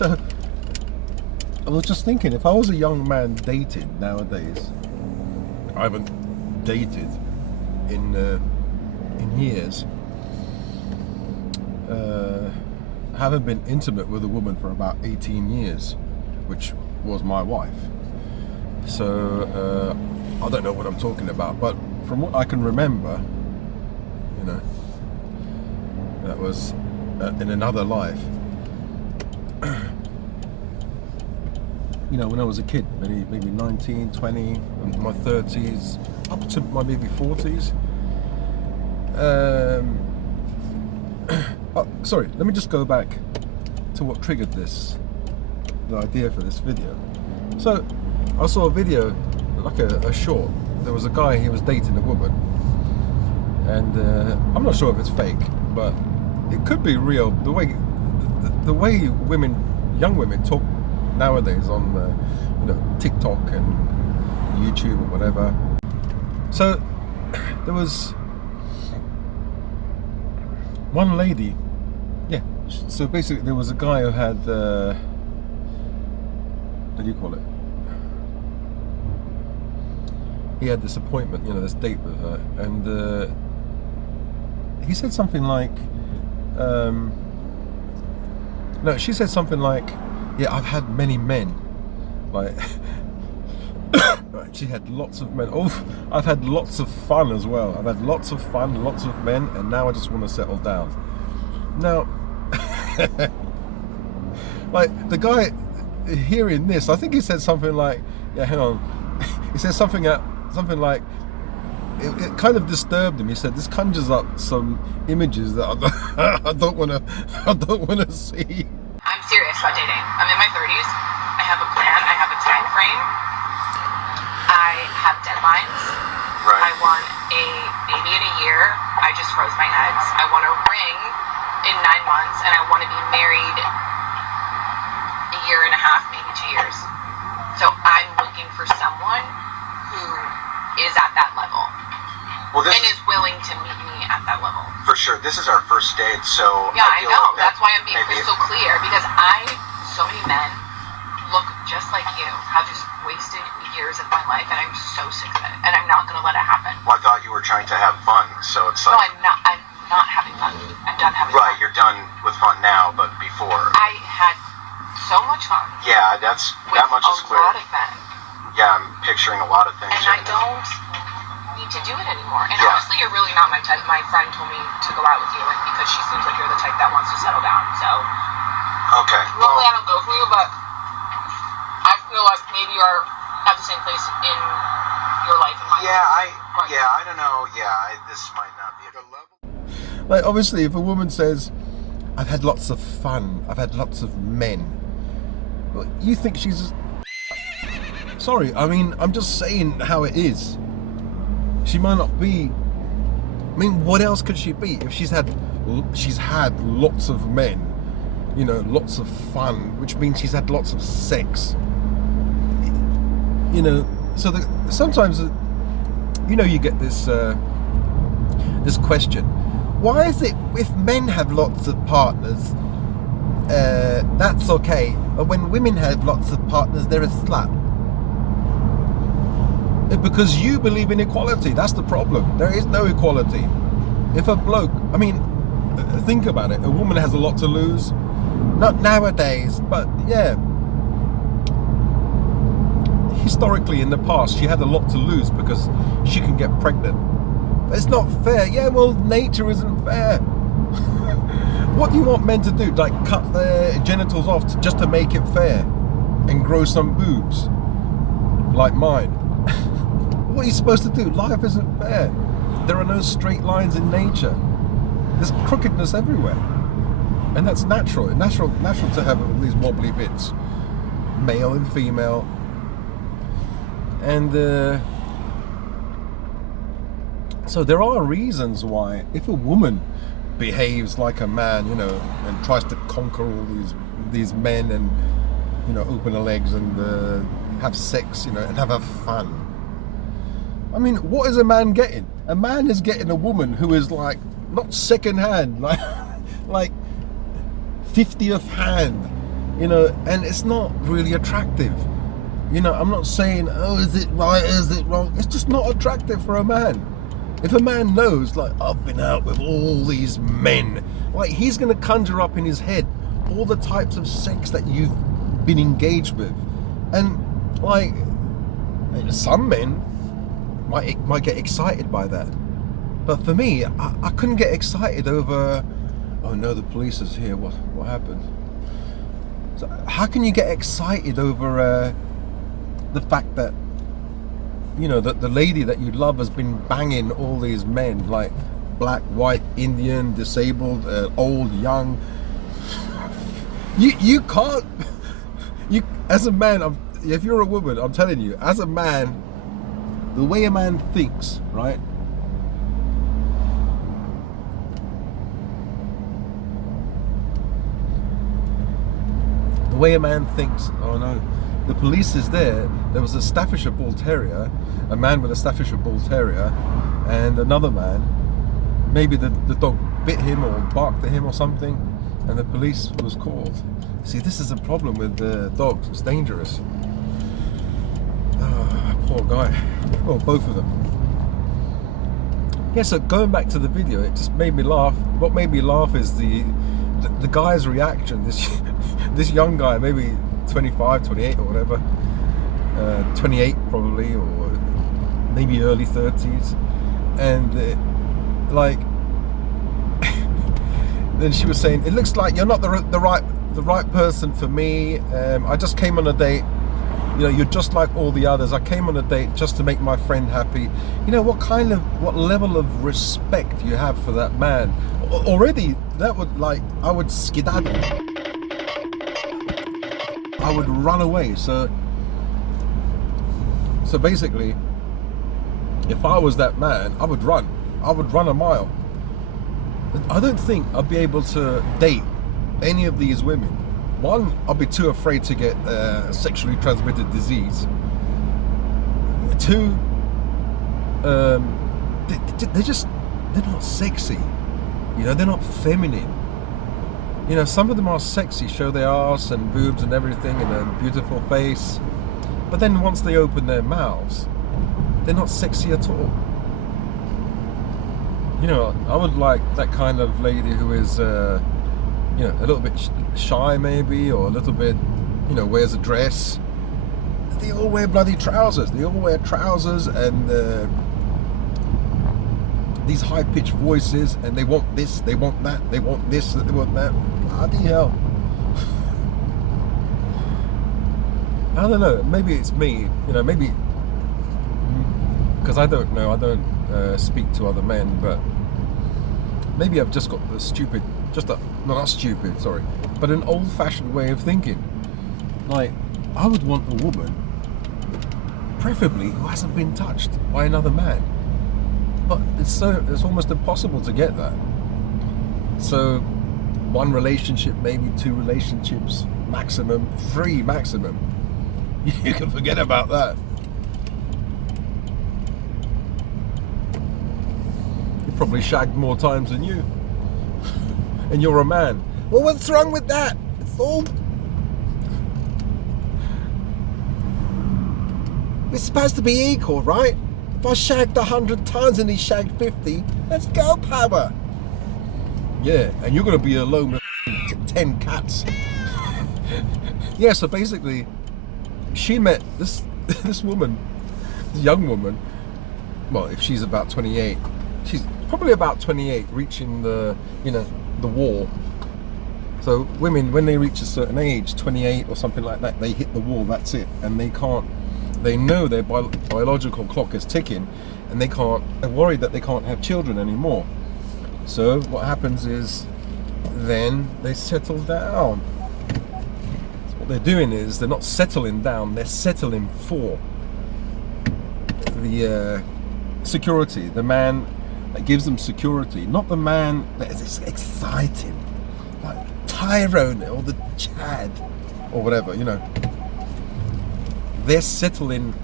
So I was just thinking, if I was a young man dating nowadays, I haven't dated in years. I haven't been intimate with a woman for about 18 years, which was my wife. So I don't know what I'm talking about, but from what I can remember, you know, that was in another life. You know, when I was a kid, maybe 19, 20, in my 30s, up to my maybe 40s. Sorry, let me just go back to what triggered the idea for this video. So, I saw a video, like a short. There was a guy, he was dating a woman. And I'm not sure if it's fake, but it could be real. The way young women talk nowadays on TikTok and YouTube or whatever. So there was one lady, yeah. So basically, there was a guy who had what do you call it? He had this appointment, this date with her, and he said something like, no, she said something like, yeah, I've had many men. Like, she had lots of men. Oh, I've had lots of fun as well. I've had lots of fun, lots of men, and now I just want to settle down. Now, like, the guy hearing this, I think he said something like, yeah, hang on. He said something like, it kind of disturbed him. He said, this conjures up some images that I don't want to see. I'm serious about dating. I'm in my 30s. I have a plan. I have a time frame. I have deadlines. Right. I want a baby in a year. I just froze my eggs. I want a ring in 9 months, and I want to be married a year and a half, maybe 2 years. So I'm looking for someone who is at that level. Well, and is willing to meet me at that level. For sure. This is our first date, so yeah, I know. Like that's why I'm being crystal clear, because so many men look just like you, have just wasted years of my life, and I'm so sick of it, and I'm not going to let it happen. Well, I thought you were trying to have fun, so it's like... No, I'm not having fun. I'm done having fun. Right, you're done with fun now, but before... I had so much fun. Yeah, that much is clear. With a lot of men. Yeah, I'm picturing a lot of things. And I don't need to do it anymore. And honestly, you're really not my type. My friend told me to go out with you because she seems like you're the type that wants to settle down. So, okay. Normally I don't go for you, but I feel like maybe you're at the same place in your life and my life. I don't know. This might not be a good level. Like, obviously, if a woman says, I've had lots of fun, I've had lots of men, well, you think she's... Sorry, I mean, I'm just saying how it is. She might not be... I mean, what else could she be if she's had lots of men, lots of fun, which means she's had lots of sex. So sometimes, you get this this question. Why is it if men have lots of partners, that's okay, but when women have lots of partners, they're a slut? Because you believe in equality. That's the problem. There is no equality. If a bloke, I mean, think about it. A woman has a lot to lose. Not nowadays, but yeah. Historically, in the past, she had a lot to lose because she can get pregnant. But it's not fair. Yeah, well, nature isn't fair. What do you want men to do? Like cut their genitals off just to make it fair and grow some boobs like mine? What are you supposed to do? Life isn't fair. There are no straight lines in nature. There's crookedness everywhere. And that's natural. It's natural to have all these wobbly bits. Male and female. And so there are reasons why, if a woman behaves like a man, and tries to conquer all these men and, open her legs and have sex, and have fun. I mean, what is a man getting? A man is getting a woman who is like, not second hand, like 50th hand, you know, and it's not really attractive. You know, I'm not saying, oh, is it right, is it wrong? It's just not attractive for a man. If a man knows, like, I've been out with all these men, like, he's going to conjure up in his head all the types of sex that you've been engaged with. And, like, some men might get excited by that. But for me, I couldn't get excited over, oh no, the police is here, what happened? So how can you get excited over the fact that, you know, that the lady that you love has been banging all these men, like black, white, Indian, disabled, old, young? You can't, you, as a man, if you're a woman, I'm telling you, as a man, the way a man thinks, right? The way a man thinks, oh no, the police is there. There was a Staffordshire Bull Terrier, a man with a Staffordshire Bull Terrier, and another man. Maybe the dog bit him or barked at him or something, and the police was called. See, this is a problem with dogs. It's dangerous. Oh, poor guy. Well, both of them. Yeah, so going back to the video, it just made me laugh. What made me laugh is the guy's reaction. This young guy, maybe 25, 28 or whatever, 28 probably, or maybe early 30s, and like, then she was saying, it looks like you're not the right person for me. I just came on a date. You know, you're just like all the others. I came on a date just to make my friend happy. You know, what level of respect you have for that man. Already, that would, like, I would skedaddle. I would run away. So basically, if I was that man, I would run a mile. I don't think I'd be able to date any of these women. One, I'll be too afraid to get sexually transmitted disease. Two, they're not sexy. You know, they're not feminine. You know, some of them are sexy, show their arse and boobs and everything, and a beautiful face. But then once they open their mouths, they're not sexy at all. You know, I would like that kind of lady who is, you know, a little bit shy maybe, or a little bit, you know, wears a dress. They all wear bloody trousers. They all wear trousers and these high-pitched voices, and they want this, they want that, they want this, they want that. Bloody hell. I don't know, maybe it's me, you know, maybe, because I don't know, I don't speak to other men, but maybe I've just got the stupid, not stupid, sorry, but an old-fashioned way of thinking. Like, I would want a woman, preferably who hasn't been touched by another man. But it's almost impossible to get that. So, one relationship, maybe 2 relationships maximum, 3 maximum. You can forget about that. You probably shagged more times than you. And you're a man. Well, what's wrong with that? It's all... We're supposed to be equal, right? If I shagged 100 times and he shagged 50, let's go, power. Yeah, and you're going to be alone with 10 cats. Yeah, so basically, she met this woman, this young woman. Well, if she's about 28, she's probably about 28, reaching the, you know, the wall. So women, when they reach a certain age, 28 or something like that, they hit the wall. That's it, and they can't. They know their biological clock is ticking, and they're worried that they can't have children anymore. So what happens is, then they settle down. So what they're doing is, they're not settling down, they're settling for the security, the man that gives them security, not the man that is exciting, like Tyrone or the Chad or whatever, you know. They're settling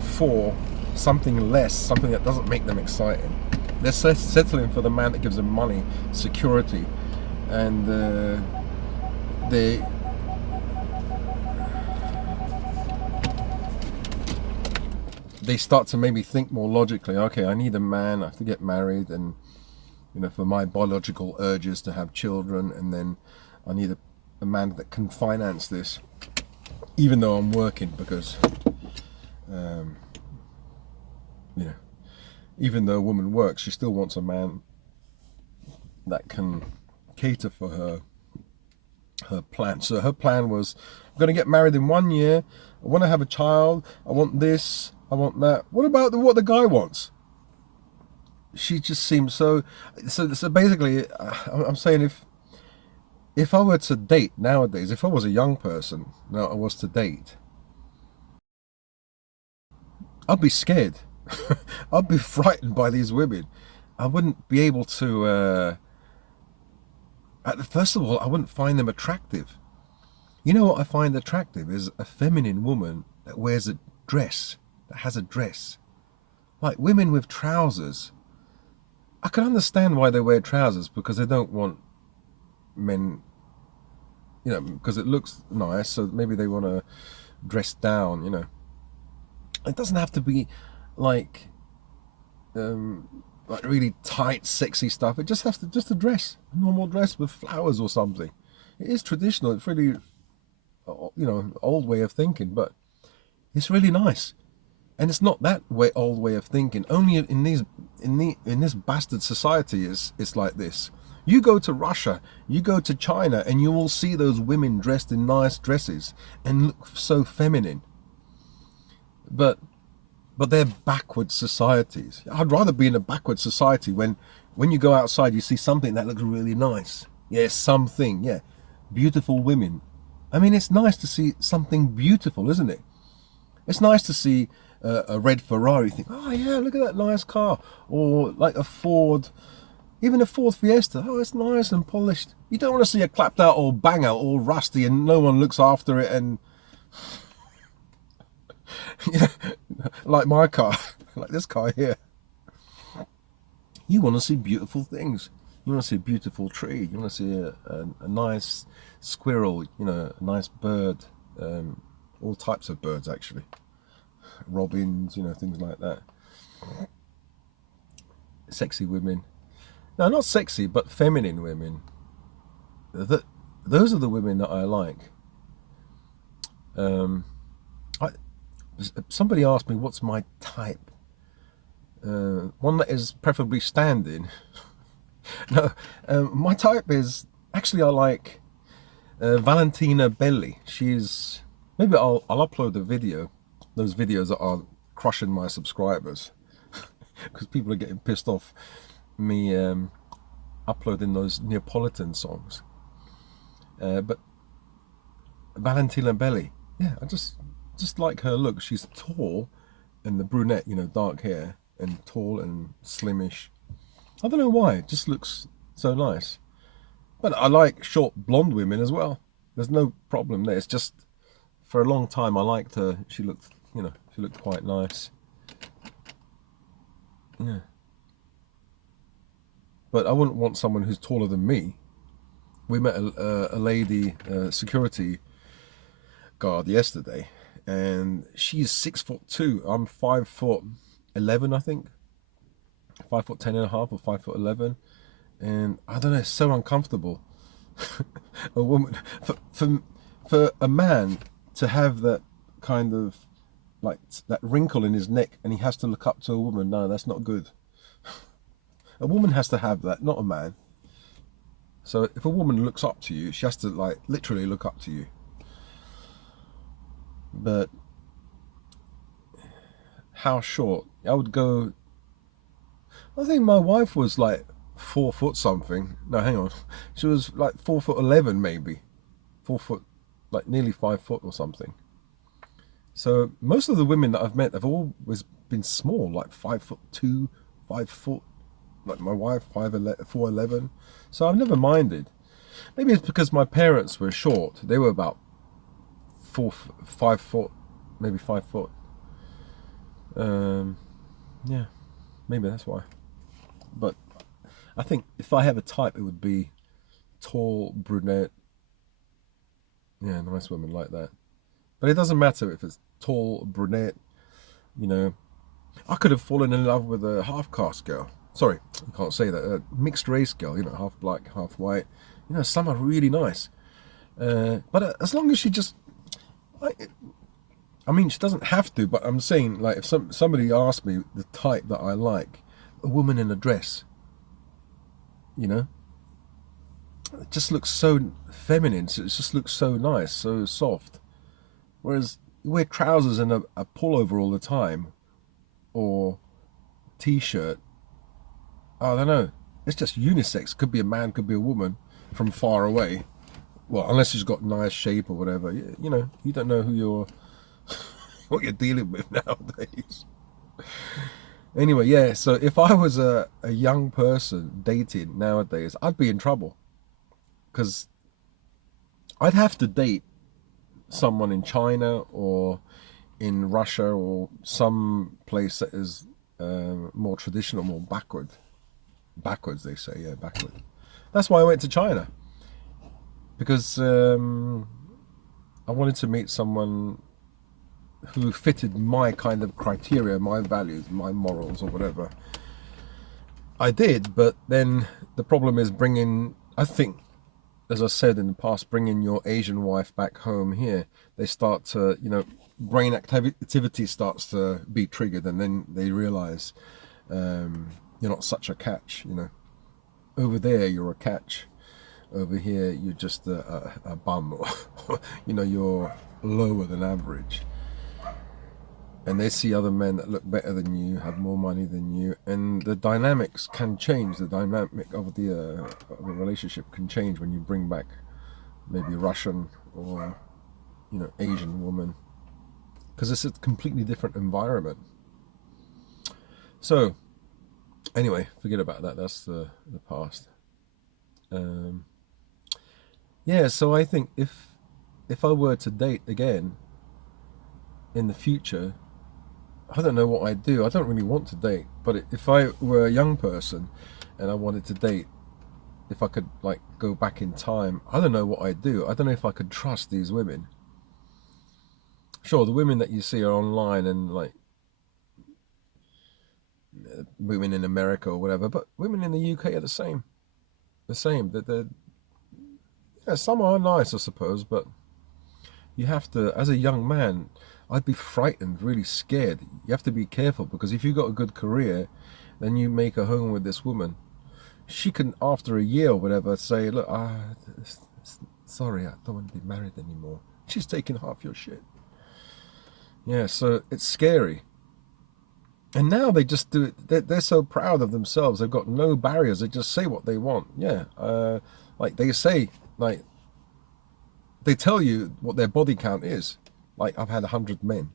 for something less, something that doesn't make them exciting. They're settling for the man that gives them money, security, and they they start to maybe think more logically. Okay, I need a man, I have to get married, and for my biological urges to have children, and then I need a man that can finance this, even though I'm working, because even though a woman works, she still wants a man that can cater for her plan. So her plan was, I'm going to get married in 1 year, I want to have a child, I want this, I want that. What about what the guy wants? She just seems so basically, I'm saying, if I were to date nowadays, if I was a young person, now I was to date, I'd be scared. I'd be frightened by these women. I wouldn't be able to, first of all, I wouldn't find them attractive. You know what I find attractive is a feminine woman that wears a dress, that has a dress. Like women with trousers. I can understand why they wear trousers, because they don't want men, because it looks nice, so maybe they want to dress down, It doesn't have to be like really tight, sexy stuff. It just has to just a dress, a normal dress with flowers or something. It is traditional. It's really, old way of thinking, but it's really nice. And it's not that old way of thinking. Only in this bastard society it's like this. You go to Russia, you go to China, and you will see those women dressed in nice dresses and look so feminine. But they're backward societies. I'd rather be in a backward society when you go outside, you see something that looks really nice. Yeah, something. Yeah, beautiful women. I mean, it's nice to see something beautiful, isn't it? It's nice to see a red Ferrari. Think, oh yeah, look at that nice car. Or like a Ford, even a Ford Fiesta. Oh, it's nice and polished. You don't want to see a clapped out old banger, all rusty, and no one looks after it. And like my car, like this car here. You want to see beautiful things. You want to see a beautiful tree. You want to see a nice squirrel. A nice bird. All types of birds, actually. Robins, things like that. Sexy women. No, not sexy, but feminine women. Those are the women that I like. Somebody asked me, what's my type? One that is preferably standing. No, my type is, actually I like Valentina Belli. She's, maybe I'll upload a video, those videos that are crushing my subscribers, because people are getting pissed off me uploading those Neapolitan songs. But Valentina Belli, yeah, I just like her look. She's tall, and the brunette, dark hair, and tall and slimish. I don't know why, it just looks so nice. But I like short blonde women as well. There's no problem there. It's just, for a long time I liked her. She looked quite nice. Yeah. But I wouldn't want someone who's taller than me. We met a lady, security guard yesterday, and she's 6'2". I'm 5'11", I think. 5'10.5" or 5'11", and I don't know. It's so uncomfortable. A woman, for a man to have that kind of like that wrinkle in his neck, and he has to look up to a woman. No, that's not good. A woman has to have that, not a man. So if a woman looks up to you, she has to like literally look up to you. But how short? I would go. I think my wife was like 4 foot something. No, hang on. She was like 4'11", maybe. 4 foot, like nearly 5 foot or something. So most of the women that I've met have always been small, like 5'2", 5 foot. Like my wife, 4'11". So I've never minded. Maybe it's because my parents were short. They were about 5 foot, maybe 5 foot. Yeah, maybe that's why. But I think if I have a type, it would be tall, brunette. Yeah, nice women like that. But it doesn't matter if it's tall, brunette, I could have fallen in love with a half-caste girl. Sorry, you can't say that. A mixed race girl, half black, half white. Some are really nice. But as long as she just, I mean, she doesn't have to. But I'm saying, like, if somebody asked me the type that I like, a woman in a dress, it just looks so feminine. It just looks so nice, so soft. Whereas you wear trousers and a pullover all the time, or t-shirt, I don't know. It's just unisex. Could be a man, could be a woman from far away. Well, unless she's got nice shape or whatever. You don't know what you're dealing with nowadays. Anyway, yeah, so if I was a young person dating nowadays, I'd be in trouble. Because I'd have to date someone in China or in Russia or some place that is more traditional, more backwards they say, yeah, backward. That's why I went to China, because I wanted to meet someone who fitted my kind of criteria, my values, my morals, or whatever. I did, but then the problem is I think, as I said in the past, bringing your Asian wife back home here, they start to, brain activity starts to be triggered, and then they realize you're not such a catch. Over there you're a catch, over here you're just a bum, or you're lower than average. And they see other men that look better than you, have more money than you, and the dynamics can change. The dynamic of the relationship can change when you bring back maybe Russian or Asian woman, because it's a completely different environment. So anyway, forget about that. That's the past. Yeah, so I think if I were to date again in the future, I don't know what I'd do. I don't really want to date, but if I were a young person and I wanted to date, if I could like go back in time, I don't know what I'd do. I don't know if I could trust these women. Sure, the women that you see are online and like women in America or whatever, but women in the UK are the same. Yeah, some are nice, I suppose, but you have to, as a young man, I'd be frightened, really scared. You have to be careful, because if you've got a good career, then you make a home with this woman. She can, after a year or whatever, say, look, sorry, I don't want to be married anymore. She's taking half your shit. Yeah, so it's scary. And now they just do it. They're so proud of themselves. They've got no barriers. They just say what they want. Yeah, like they say, like they tell you what their body count is. Like, I've had 100 men,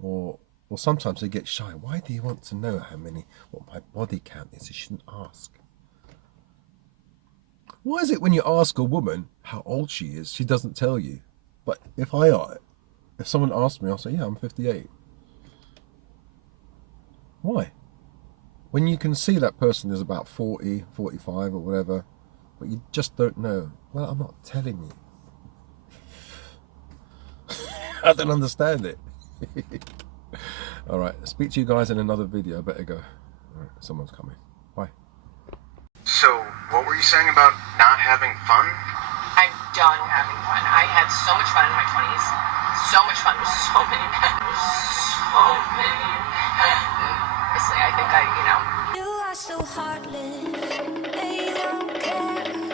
or sometimes they get shy. Why do you want to know what my body count is? You shouldn't ask. Why is it when you ask a woman how old she is, she doesn't tell you? But if someone asks me, I'll say, yeah, I'm 58. Why? When you can see that person is about 40, 45 or whatever, but you just don't know. Well, I'm not telling you. I don't understand it. Alright, speak to you guys in another video. I better go. Alright, someone's coming. Bye. So, what were you saying about not having fun? I'm done having fun. I had so much fun in my 20s. So much fun with so many men. So many men. Honestly, I think You are so heartless. They don't care.